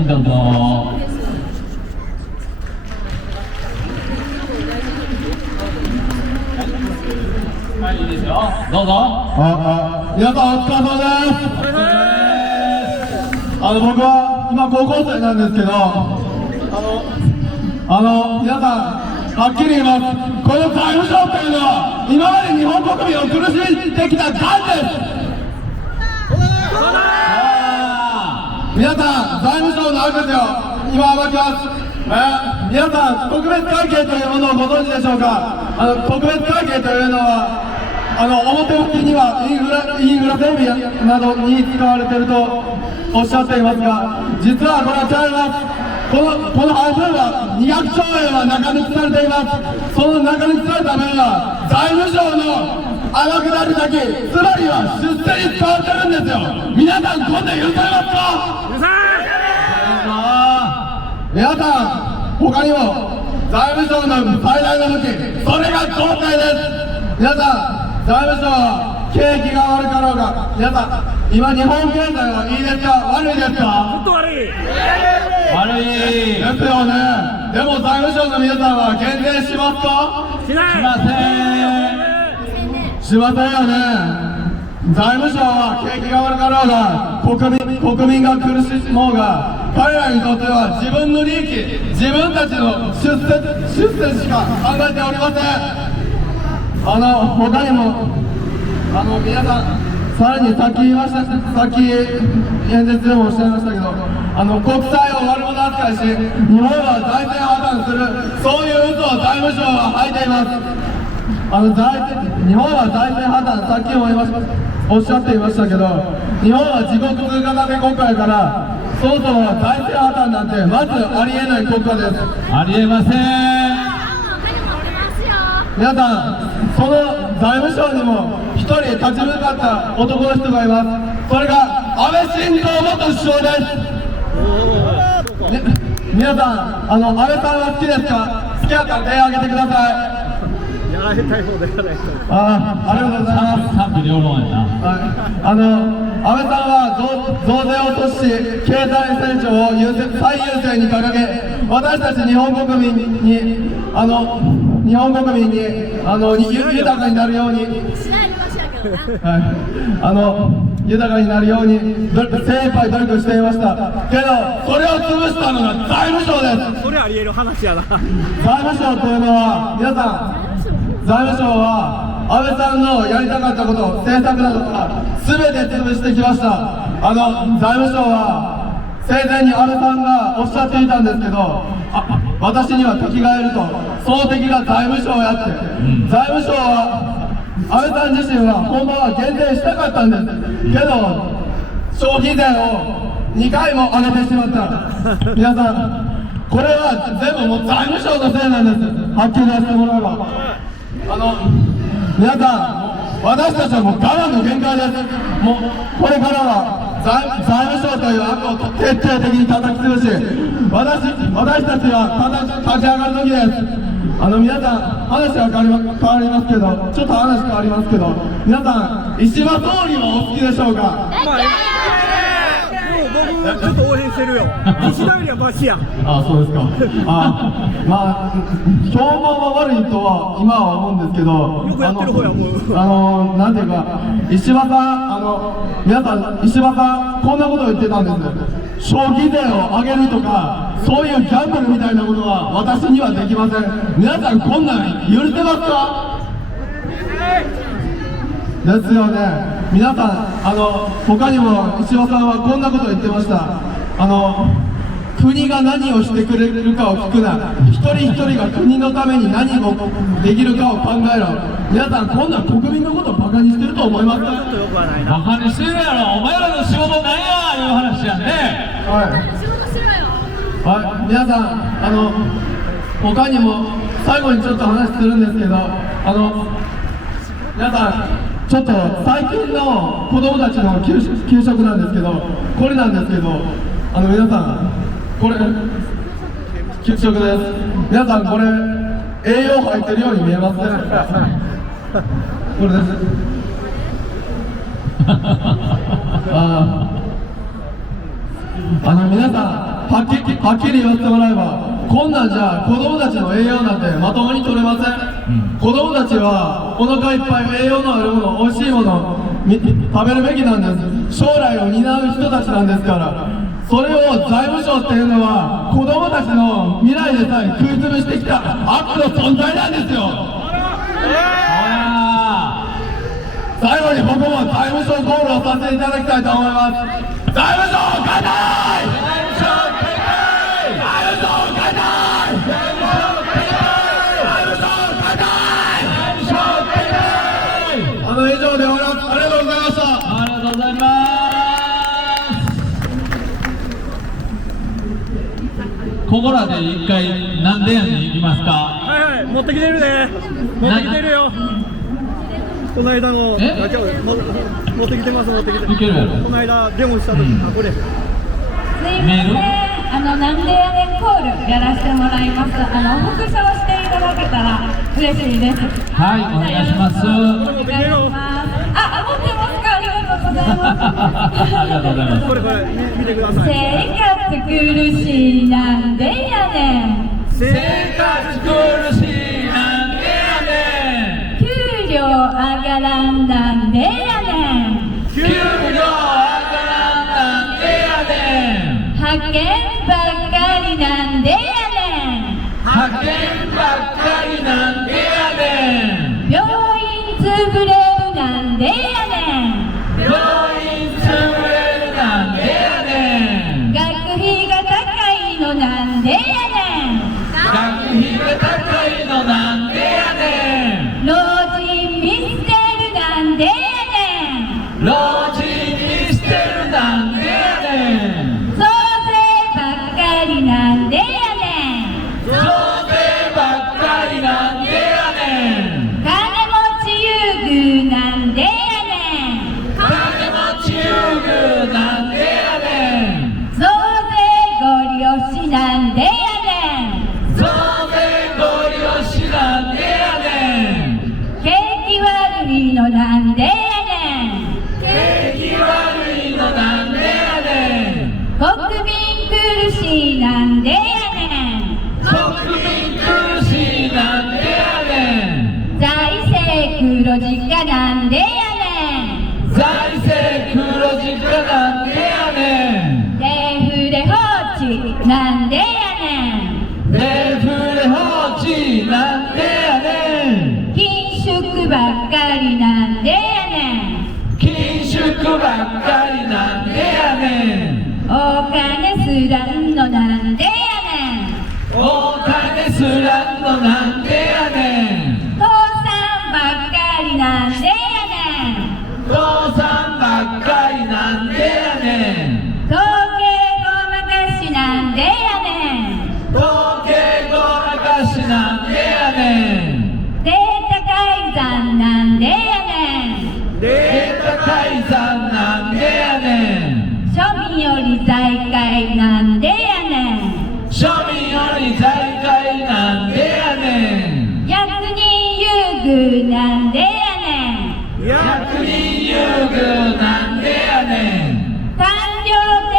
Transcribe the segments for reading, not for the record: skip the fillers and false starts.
はいどうぞ。はいいいですよどうぞ。皆さんお疲れ様です。僕は今高校生なんですけど、皆さんはっきり言います。この財務省というのは今まで日本国民を苦しめてきた癌です。皆さん財務省の悪事を今暴きます。皆さん特別会計というものをご存知でしょうか。特別会計というのは表向きにはインフラ整備などに使われているとおっしゃっていますが、実はこれは違います。この半分は200兆円は中抜きされています。その中抜きされた分は財務省の天下り先、つまりは出世に使われてるんですよ。皆さんこんな許されますか？許さない。皆さん他にも財務省の最大の武器、それが公開です。皆さん財務省は景気が悪かろうが、皆さん今日本経済はいいですか悪いですか？ずっと悪い。悪いですよね。でも財務省の皆さんは減税しますか？しない。しませんよね。財務省は景気が悪かろうが国民が苦しもうが、彼らにとっては自分の利益、自分たちの出世しか考えておりません。他にも皆さんさらにさっき演説でもおっしゃいましたけど、国債を悪者扱いし日本は財政破綻する、そういう嘘を財務省は吐いています。日本は財政破綻、さっきもおっしゃっていましたけど、日本は自国通貨建て国家やから、そもそも財政破綻なんてまずありえない国家です。ありえません。皆さん、その財務省にも一人立ち向かった男の人がいます。それが安倍晋三元首相です。皆さん、安倍さんは好きですか？好きだったら手を挙げてください。やられたい方でやらないと。ありがとうございます。賛否両論やな。安倍さんは増税を阻止し、経済成長を最優先に掲げ、私たち日本国民に豊かになるように豊かになるように精一杯努力していましたけど、それを潰したのが財務省です。それありえる話やな。財務省というのは、皆さん、財務省は安倍さんのやりたかったこと、政策などから全て潰してきました。財務省は生前に安倍さんがおっしゃっていたんですけど、私には敵がいると、その敵が財務省やって、財務省は安倍さん自身は本番は減税したかったんですけど、消費税を2回も上げてしまった。皆さん、これは全部もう財務省のせいなんです。はっきり言わせてもらえば、皆さん、私たちはもう我慢の限界です。もうこれからは財務省という悪を徹底的に叩き潰し、私たちは立ち上がる時です。皆さん、話は変わりますけど、ちょっと話変わりますけど、皆さん、石破総理はお好きでしょうか？僕ちょっと応援してるよ。石田よりはマシや。そうですか。評判は悪いとは今は思うんですけど、よくやってる方や思う。なんていうか、石破さん、皆さん、石破さんこんなことを言ってたんです。消費税を上げるとか、そういうギャンブルみたいなことは私にはできません。皆さんこんなん許せますか？ですよね。皆さん、他にも石破さんはこんなことを言ってました。国が何をしてくれるかを聞くな、一人一人が国のために何をできるかを考えろ。皆さん、こんな国民のことをバカにしてると思いますか？バカにしてるやろ。お前らの仕事なんやいう話やね。皆さん、他にも最後にちょっと話するんですけど、皆さん、ちょっと最近の子供たちの給食なんですけど、これなんですけど、皆さん、これ給食です。皆さん、これ栄養入ってるように見えますね。これです。皆さんはっきり言わせてもらえば、こんなんじゃ子供たちの栄養なんてまともに取れません、子供たちはお腹いっぱい栄養のあるもの、美味しいもの食べるべきなんです。将来を担う人たちなんですから、それを財務省っていうのは子供たちの未来でさえ食い潰してきた悪の存在なんですよ。最後に僕も財務省コールをさせていただきたいと思います。財務省解体！以上で終わります。ありがとうございました。ありがとうございます。ここらで一回なんでやねん行きますか。はいはい、持ってきてるね。持ってきてるよ。この間の持ってきてます。持ってきてる。いけるやろ。この間デモした時、あ、これ。すいません、なんでやねんコールやらせてもらいます。復唱していただけたら嬉しいです。はい、お願いします。お願いします。あ、持ってますか。ありがとうございます。ありがとうございます。これ見てください。生活苦しいなんでやねん。生活苦しいなんでやねん。給料上がらんなんでやねん。給料上がらんなんでやねん。派遣ばっかりなんでやねん。派遣ばっかりなんでやねん。病院潰れるなんでやねん。病院潰れるなんでやねん。学費が高いのなんでやねん。学費が高いのなんでやねん。老人見捨てるなんでやねん。老人にしてるなんでやねん。増税ばっかりなんでやねん。増税ばっかりなんでやねん。金持ち優遇なんでやねん。金持ち優遇なんでやねん。増税ご利用しなんでやねん。増税ご利用しなんでやねん。景気悪いのなんでやねん。景気悪いのなんでやねん。国民苦しいなんでやねん。国民苦しいなんでやねん。財政黒字化なんでやねん。財政黒字化なんでやねん。デフレ放置なんでやねん。デフレ放置なんでやねん。緊縮ばっかりなんでやねん。緊縮ばっかりなんでやねん。お金すらんのなんでやねん。お金すらんのなんでやねん。倒産ばっかりなんでやねん。倒産ばっかりなんでやねん。統計ごまかしなんでやねん。統計ごまかしなんでやねん。データ改ざんなんでやねん。データ改ざんなんでやねん。庶民より財界なんでやねん。庶民より財界なんでやねん。役人優遇なんでやねん。役人優遇なんでやねん。官僚天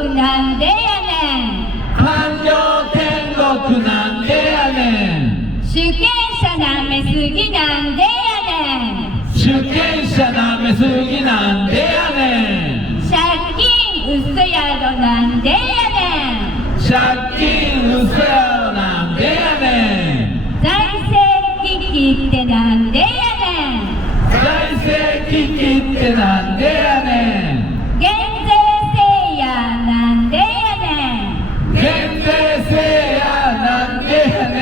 国なんでやねん。官僚天国なんでやねん。主権者なめすぎなんでやねん。主権者なめすぎなんでやねん。借金嘘やろなんでやねん。借金嘘やろなんでやねん。財政危機ってなんでやねん。財政危機ってなんでやねん。減税せいやなんでやねん。減税せやなんでやね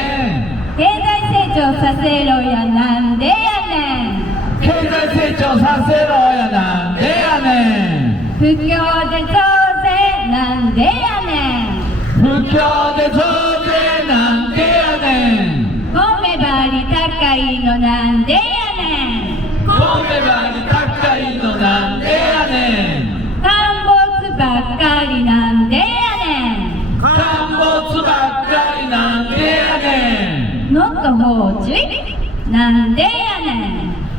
ん。経済成長させろやなんでやねん。経済成長させろやなんでやねん。不況で増税なんでやねん。不況で増税なんでやねん。米ばり高いのなんでやねん。米ばり高いのなんでやねん。陥没ばっかりなんでやねん。陥没ばっかりなんでやねん。能登放置なんでやね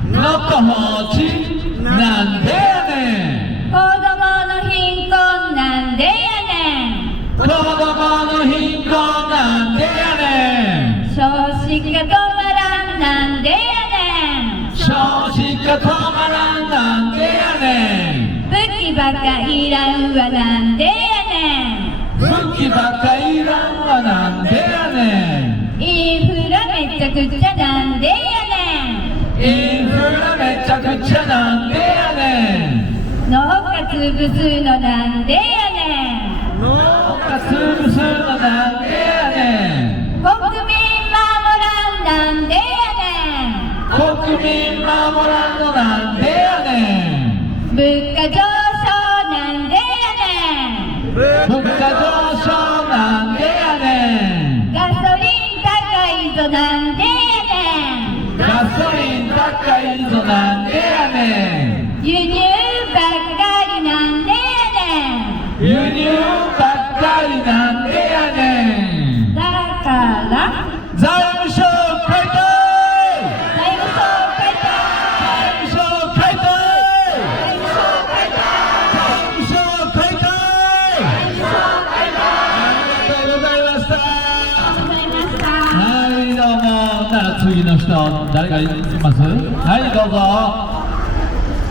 ん。能登放置なんでやねん。子供の貧困なんでやねはなんでやね武器ばっかいらんわなんでやねんインフラめちゃくちゃなんでやねんインフラめちゃくちゃなんでやねん農家潰すのなんでやねん農家潰すのなんでやねん国民守らんなんでやねん国民守らんのなんでやねん物価上昇なんでやねん物価上昇なんでやねんガソリン高いぞなんでやねんガソリン高いぞなんでやねん輸入ばっかりなんでやねん輸入ばっかりなんでやねんだから財務省解体財務省解体財務省解体財務省解体財務省解体ありがとうございましたございましたはいどうも。なら次の人誰かいます？はいどうぞ。